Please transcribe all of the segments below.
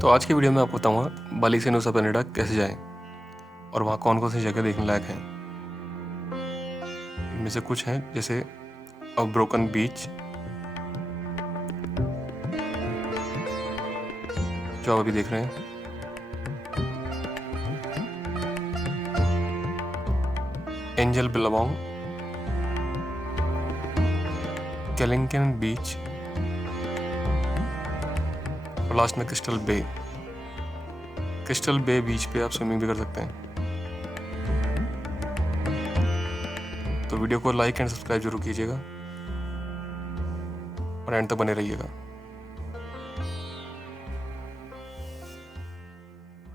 तो आज की वीडियो में आपको बताऊंगा बाली से नुसा पेनिडा कैसे जाएं और वहाँ कौन कौन सी जगह देखने लायक हैं। इनमें से कुछ हैं जैसे अ ब्रोकन बीच जो आप अभी देख रहे हैं, एंजल बिलवांग, कैलिंगटन बीच और लास्ट में क्रिस्टल बे। क्रिस्टल बे बीच पे आप स्विमिंग भी कर सकते हैं। तो वीडियो को लाइक एंड सब्सक्राइब जरूर कीजिएगा और एंड तक बने रहिएगा।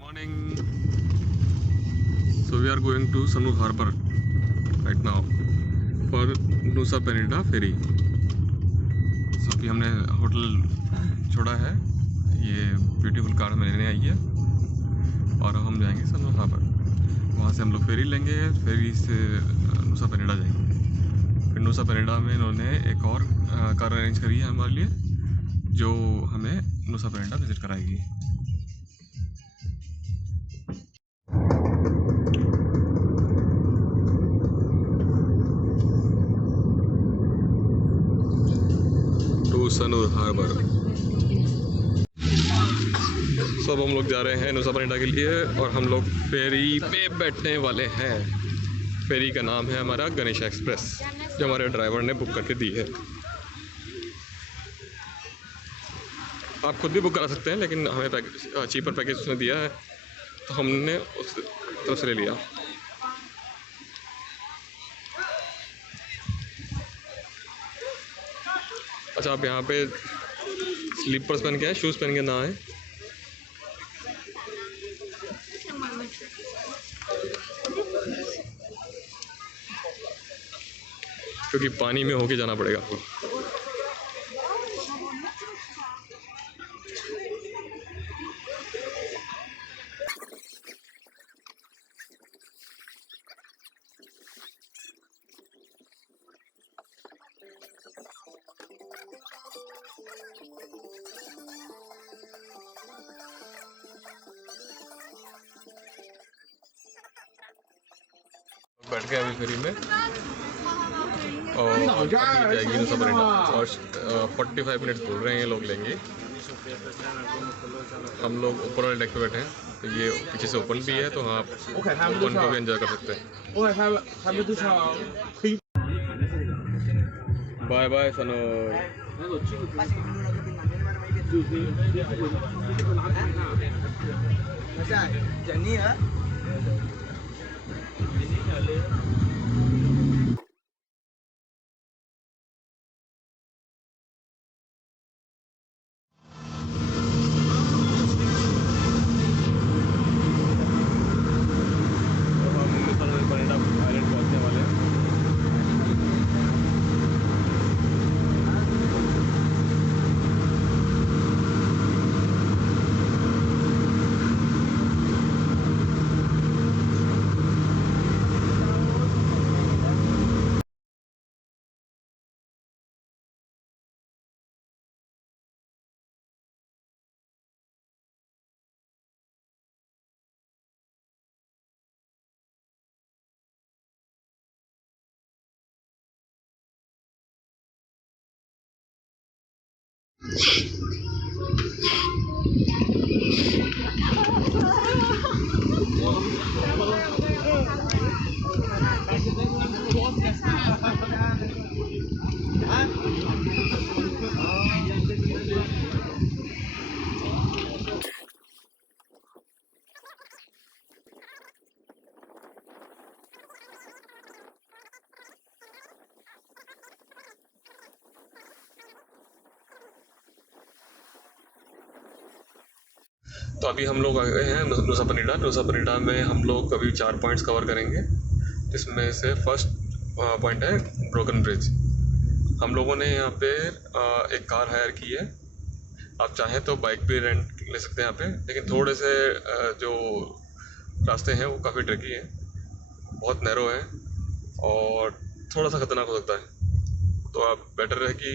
Morning. So we are going to Sanur harbour right now for Nusa Penida ferry. So अभी हमने होटल छोड़ा है, ये ब्यूटीफुल कार में लेने आई है और हम जाएंगे सनू हार्बर। वहाँ से हम लोग फेरी लेंगे, फेरी से नुसा पेनिडा जाएंगे। फिर नुसा पेनिडा में इन्होंने एक और कार अरेंज करी है हमारे लिए जो हमें नुसा पेनिडा विज़िट कराएगी। To Sanur harbour. सब हम लोग जा रहे हैं नुसा पेनिडा के लिए और हम लोग फेरी पे बैठने वाले हैं। फेरी का नाम है हमारा गणेश एक्सप्रेस, जो हमारे ड्राइवर ने बुक करके दी है। आप खुद भी बुक करा सकते हैं, लेकिन हमें चीपर पैकेज उसने दिया है तो हमने उस तरफ से ले लिया। अच्छा, आप यहाँ पे स्लीपर्स पहन के आए, शूज़ पहन के ना आए। क्योंकि पानी में होके जाना पड़ेगा आपको। बैठ गए अभी फेरी में और अभी जाएगी नुसा पेनिडा और 45 मिनट्स बोल रहे हैं ये लोग लेंगे। हम लोग ऊपर वाले डेक पे बैठे हैं, तो ये पीछे से ओपन भी है, तो हाँ आप ओपन को भी एंजॉय कर सकते हैं। बाय बाय सनो। तो अभी हम लोग आ गए हैं नुसा पेनिडा। नुसा पेनिडा में हम लोग अभी 4 पॉइंट्स कवर करेंगे, जिसमें से फर्स्ट पॉइंट है ब्रोकन ब्रिज। हम लोगों ने यहाँ पे एक कार हायर की है। आप चाहें तो बाइक भी रेंट ले सकते हैं यहाँ पे, लेकिन थोड़े से जो रास्ते हैं वो काफ़ी ट्रिकी हैं, बहुत नैरो है और थोड़ा सा ख़तरनाक हो सकता है। तो आप बेटर है कि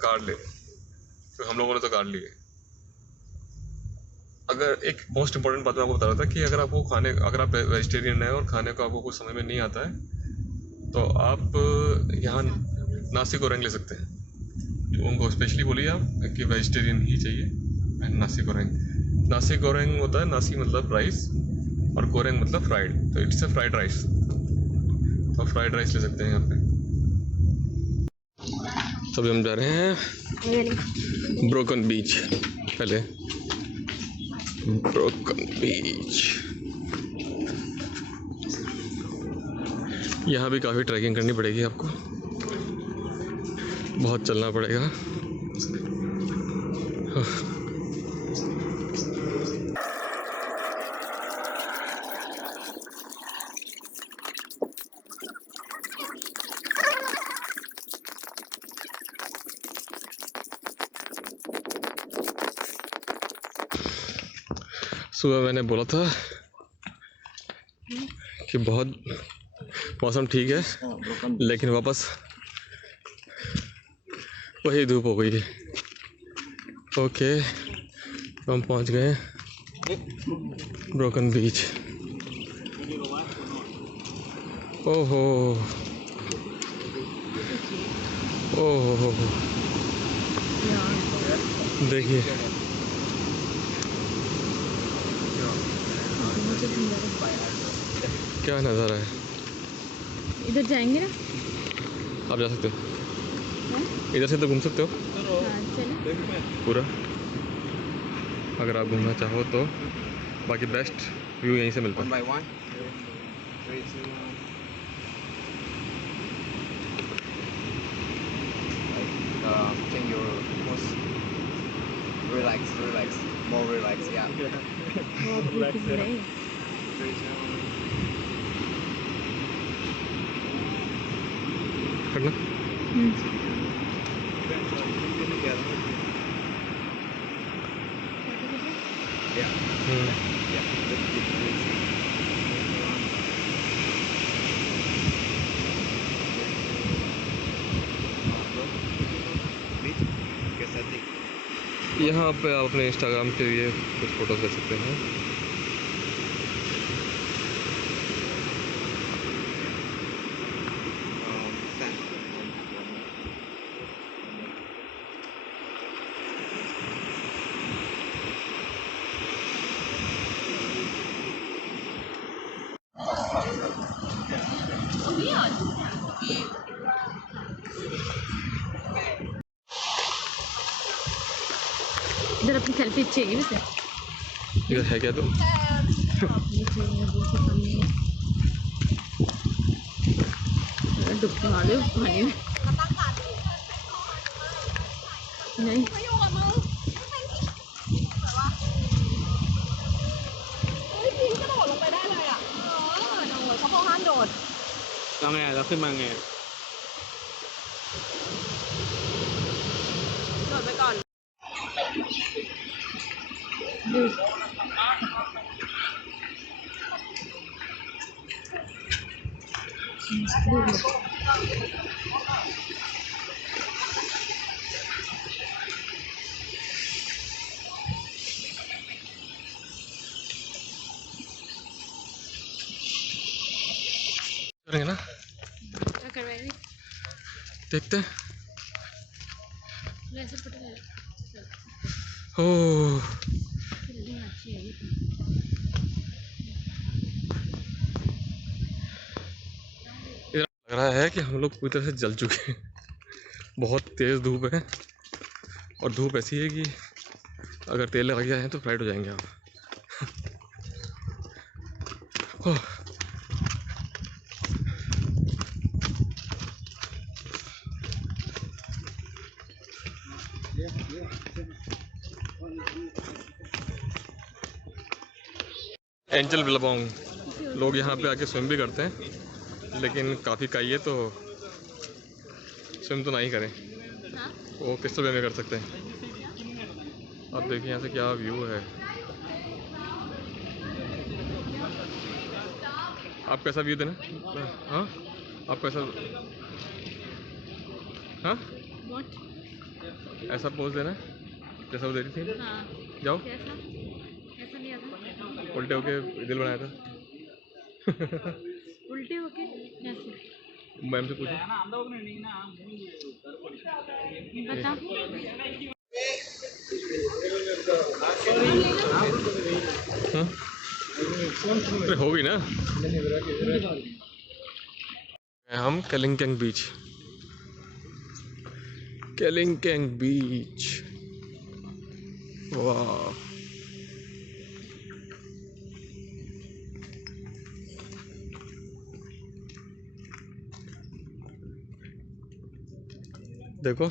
कार ले, तो हम लोगों ने तो कार ली है। अगर एक मोस्ट इम्पॉर्टेंट बात मैं आपको बता रहा था कि अगर आप वेजिटेरियन हैं और खाने को आपको कुछ समझ में नहीं आता है तो आप यहाँ नासी गोरेंग ले सकते हैं। उनको स्पेशली बोलिए आप कि वेजिटेरियन ही चाहिए एंड नासी गोरेंग। नासी गोरेंग होता है, नासी मतलब राइस और गोरेंग मतलब फ्राइड, तो इट्स अ फ्राइड राइस। तो फ्राइड राइस ले सकते हैं यहाँ पे। तो अभी हम जा रहे हैं ब्रोकन बीच। पहले ब्रोकन बीच, यहाँ भी काफ़ी ट्रैकिंग करनी पड़ेगी आपको, बहुत चलना पड़ेगा। सुबह मैंने बोला था कि बहुत मौसम ठीक है, लेकिन वापस वही धूप हो गई है। ओके, हम पहुंच गए ब्रोकन बीच। ओहो ओहो, देखिए क्या नज़ारा है। इधर जाएंगे ना, आप जा सकते हो, इधर से तो घूम सकते हो पूरा अगर आप घूमना चाहो तो। बाकी बेस्ट व्यू यहीं से मिलता है। Can you most relax, more relax, yeah. करना यहाँ पे आप अपने इंस्टाग्राम के लिए कुछ फ़ोटोज़ ले सकते हैं। इधर अपनी सेल्फी चाहिए वैसे। इधर है क्या तो डुबकी मार दो पानी में। नहीं Sao nghe là khi mà nghe करेंगे ना, क्या करवाएंगे? देखते हैं। ऐसे फोटो ले ओह अच्छी है। लग रहा है कि हम लोग पूरी तरह से जल चुके हैं। बहुत तेज़ धूप है और धूप ऐसी है कि अगर तेल लगा गया है तो फ्राइड हो जाएंगे आप। ओह, एंजल बिलबांग लोग यहाँ पे आके स्विम भी करते हैं, लेकिन काफ़ी काई है तो स्विम तो नहीं करें, वो किस वे में कर सकते हैं। आप देखिए यहाँ से क्या व्यू है। आप कैसा व्यू देना? हाँ, आप कैसा? हाँ, ऐसा पोज देना जैसा वो दे रही थी। हाँ। जाओ। कैसा? उल्टे होके दिल बनाया था। उल्टे होके कैसे? मैम से पूछो। बता। हाँ? अरे होगी ना। हम केलिंगटन बीच, केलिंगटन बीच, वाह। देखो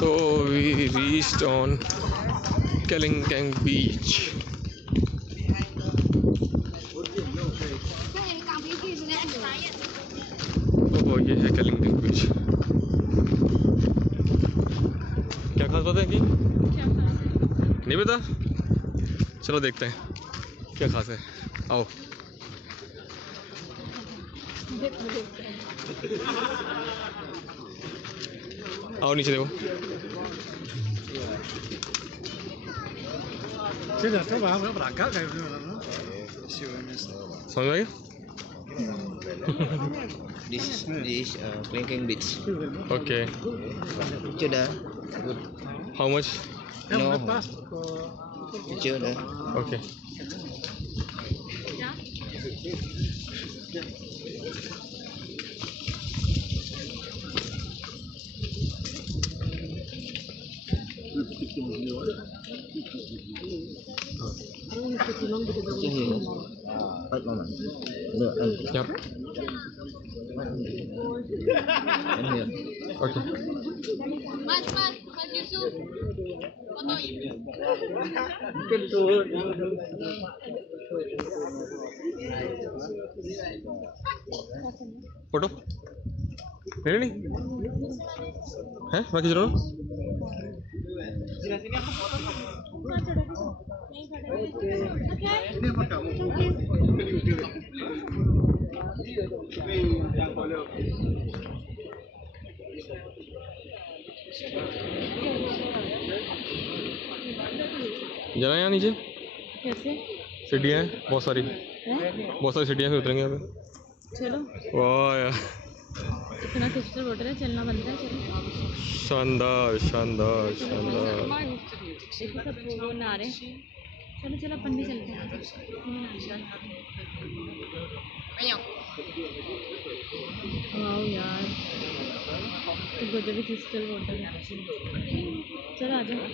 so we reached on Kelingkang beach. ओहो ये है केलिंगटन बीच। क्या खास बात है कि क्या खास है? नहीं पता, चलो देखते हैं क्या खास है। आओ आओ नीचे देखो। समझ में आ गया? This Kelingkang Beach. Okay Chưa đã. How much? No. Chưa đã. Okay क्या? Chưa hiểu. Hết mà. Được anh. यहाँ पे Anh hiểu. Okay Mas Yusuf. Photo ले नहीं है बाकी जरूर जाना यहाँ नीचे कैसे? सीढ़ियाँ हैं बहुत सारी सीढ़ियाँ से उतरेंगे यहाँ पे। चलो वाह यार इतना क्रिस्टल वाटर है, चलना बनता है। चलो शानदार शानदार शानदार। देखो सब वो नहा रहे हैं। चलो चलो अपन भी चलते हैं। वाओ यार तो गजब ही क्रिस्टल वाटर है। चलो आ जाओ।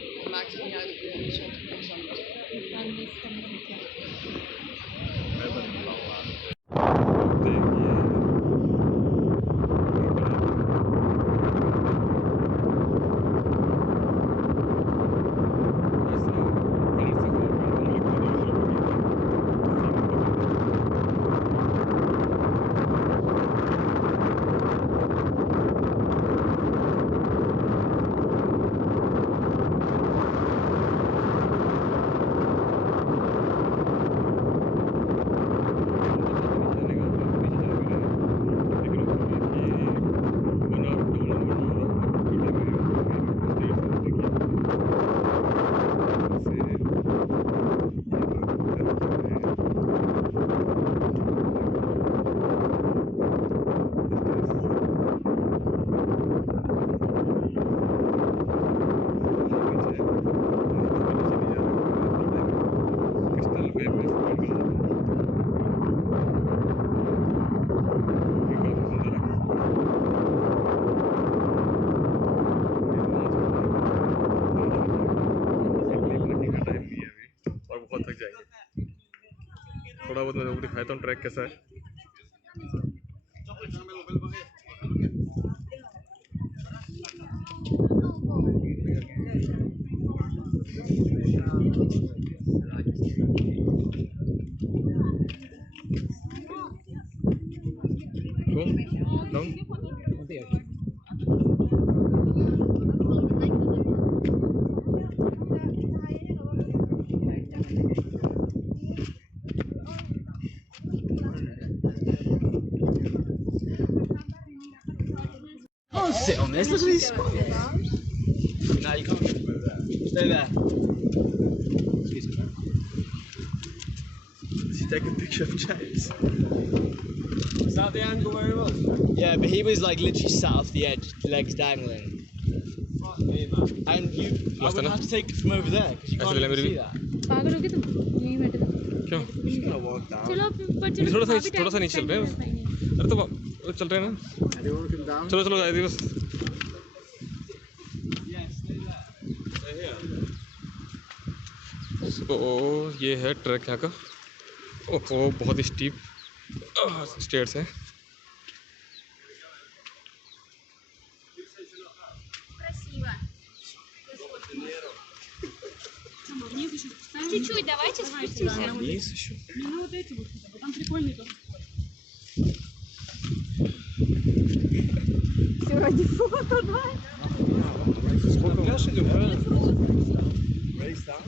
पे स्पेंड करना चाहता हूँ। ये काफ़ी सुंदर है। ट्रैकिंग का टाइम नहीं है अभी और बहुत थक जाएंगे। थोड़ा बहुत मैं आपको दिखाता हूँ ट्रैक कैसा है। Go down. Oh, sit on this. Look at these spots. No, you can't go there. Stay there. Excuse me. Did you take a picture of James? Is that the angle where he was? Yeah, but he was like literally sat off the edge, legs dangling. Fuck me, man. And you, I Must would have. have to take it from over there because you ऐसे can't मिला even मेरे see भी। that. पागल हो गए तुम? यहीं बैठे थे। क्यों? Just gonna walk down. चलो पर चलो थोड़ा सा वहाँ भी थोड़ा सा time नीचे चल रहे spend हैं करना अरे तो चल रहे हैं ना। Anyone come down? चलो चलो जाए बस। Yeah, stay there. Stay here. तो ये है ट्रैक यहाँ का। ओहो बहुत स्टीप स्टेयर्स हैं। Чуть-чуть, давайте спустимся. Вниз еще. Ну вот эти вот, там прикольные тоже. Все ради фото, да? Race down?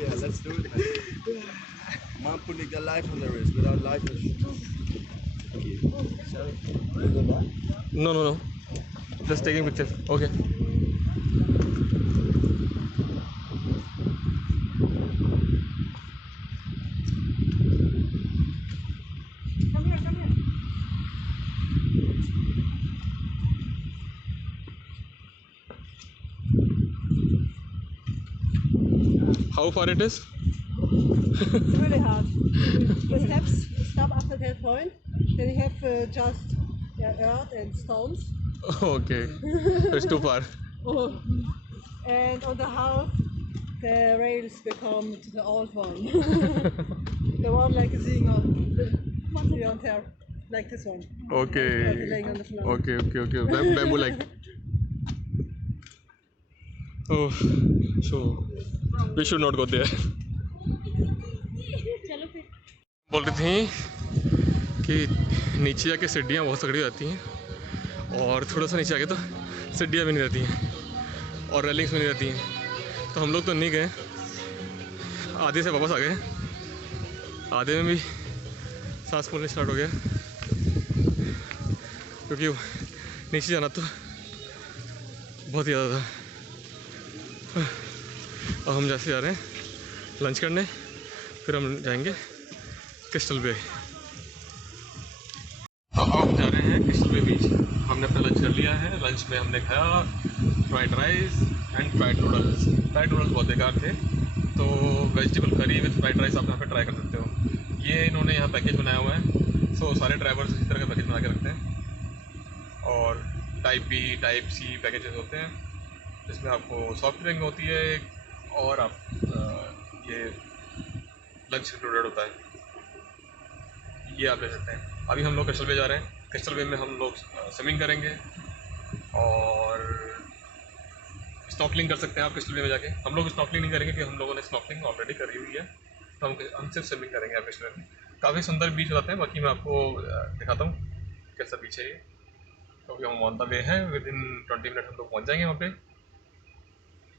Yeah, let's do it. Man putting their life on the wrist without life is. No. Just taking pictures. Okay. How far it is? It's really hard. The steps stop after that point. Then you have just earth and stones. Okay. It's too far. Oh. And on the half, the rails become to the old one. The one like a zinger. Beyond here. Like this one. Okay. Laying on the floor. Okay. Bamboo like. Oh, so we should not go there. चलो फिर। बोल रही थी कि नीचे जाके सीढ़ियाँ बहुत तगड़ी रहती हैं और थोड़ा सा नीचे आके तो सीढ़ियाँ भी नहीं रहती हैं और रेलिंग्स भी नहीं रहती हैं। तो हम लोग तो नहीं गए, आधे से वापस आ गए। आधे में भी सांस फूलने स्टार्ट हो गया क्योंकि नीचे जाना तो बहुत ज़्यादा था। अब हम जैसे जा रहे हैं लंच करने, फिर हम जाएंगे क्रिस्टल बे। अब हम जा रहे हैं क्रिस्टल बे बीच। हमने अपना लंच कर लिया है। लंच में हमने खाया fried rice and fried noodles. Fried noodles बहुत बेकार थे, तो vegetable curry with fried rice आप यहाँ पे ट्राई कर सकते हो। ये इन्होंने यहाँ पैकेज बनाया हुआ है, सो सारे ड्राइवर्स इसी तरह का पैकेज बना के रखते हैं। और type B type C packages होते हैं जिसमें आपको सॉफ्ट ड्रिंक होती है और आप ये लंच इंक्लूडेड होता है, ये आप ले सकते हैं। अभी हम लोग क्रिस्टल बे जा रहे हैं। क्रिस्टल बे में हम लोग स्विमिंग करेंगे और स्नॉर्कलिंग कर सकते हैं आप क्रिस्टल बे में जाके। हम लोग स्नॉर्कलिंग नहीं करेंगे क्योंकि हम लोगों ने स्नॉर्कलिंग ऑलरेडी करी हुई है, तो हम सिर्फ स्विमिंग करेंगे आप क्रिस्टल बे में। काफ़ी सुंदर बीच होते हैं, बाकी मैं आपको दिखाता हूँ कैसा बीच है ये। क्योंकि हम ऑन द वे हैं, विद इन 20 मिनट हम लोग पहुँच जाएंगे वहाँ पे,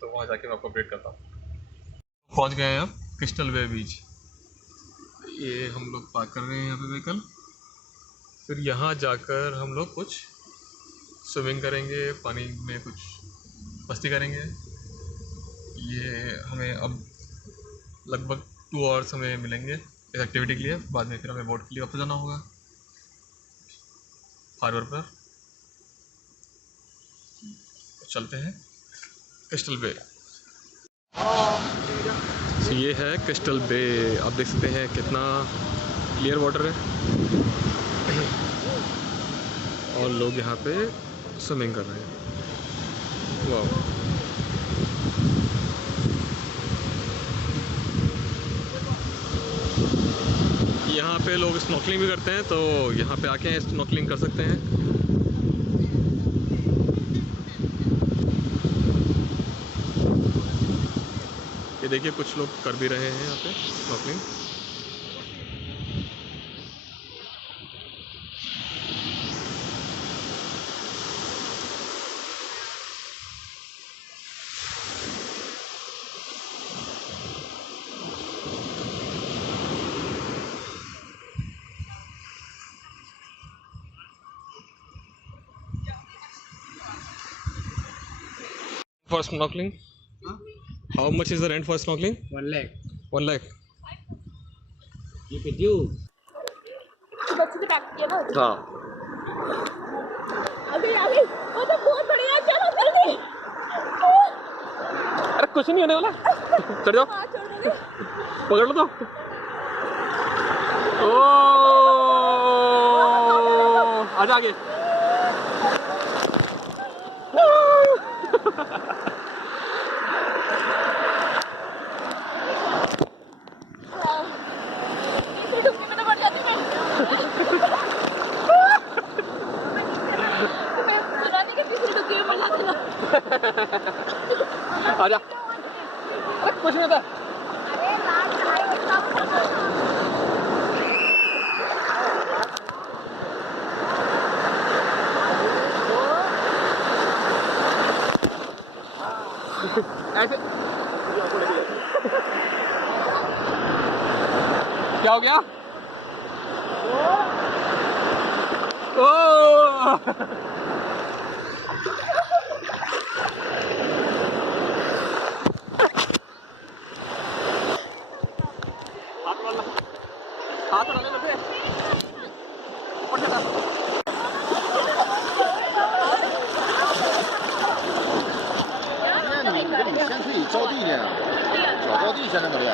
तो वहाँ जाके मैं आपको अपडेट करता हूँ। पहुँच गए हैं अब क्रिस्टल बे बीच। ये हम लोग पार्क कर रहे हैं यहाँ पे व्हीकल। फिर यहाँ जाकर हम लोग कुछ स्विमिंग करेंगे, पानी में कुछ मस्ती करेंगे। ये हमें अब लगभग 2 आवर्स हमें मिलेंगे इस एक्टिविटी के लिए। बाद में फिर हमें बोट के लिए वापस जाना होगा हार्बर पर। चलते हैं क्रिस्टल बे। तो ये है क्रिस्टल बे, आप देख सकते हैं कितना क्लियर वाटर है और लोग यहाँ पे स्विमिंग कर रहे हैं। वाह, यहाँ पे लोग स्नॉर्कलिंग भी करते हैं, तो यहाँ पे आके स्नॉर्कलिंग कर सकते हैं। ये देखिए कुछ लोग कर भी रहे हैं यहाँ पे snorkelling. For snorkeling? Huh? How much is the rent for snorkeling? 1 lakh. 1 lakh. Keep it you. बच्चे के बैठ के ना हाँ। अभी वो तो बहुत बढ़िया, चलो जल्दी। अरे कुछ नहीं होने वाला, चढ़ जाओ, हाँ छोड़ दो। पकड़ लो तो। ओ, आजा आगे। डुबकी में तो पड़ जाती मैं। सुनाने के पीछे डुबकी में पड़ जाती ना। आजा। अरे कुछ नहीं होता। अरे लास्ट चढ़ाई कितना ऐसे क्या हो गया? ओ हाथ डाले बच्चे, ऊपर से डालो। 你跟你先自己着地呢，脚着地先那么练。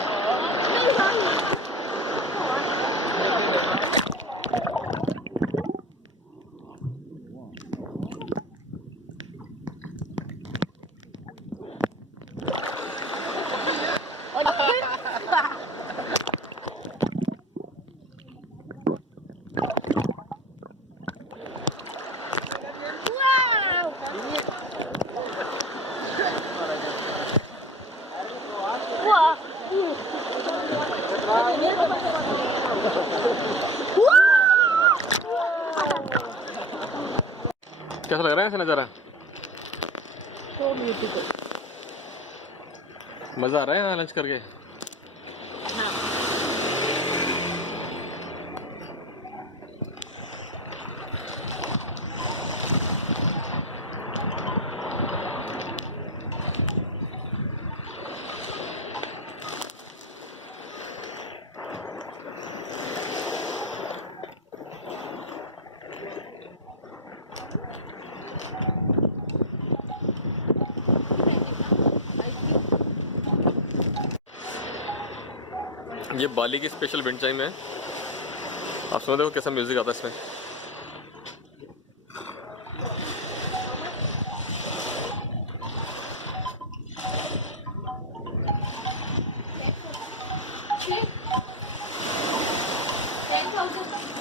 कैसा लग रहा है ऐसे नज़ारा? So beautiful. मज़ा आ रहा है यहाँ लंच करके? ये बाली की स्पेशल विंड चाइम है। आप सुन देखो कैसा म्यूजिक आता है इसमें। $10,000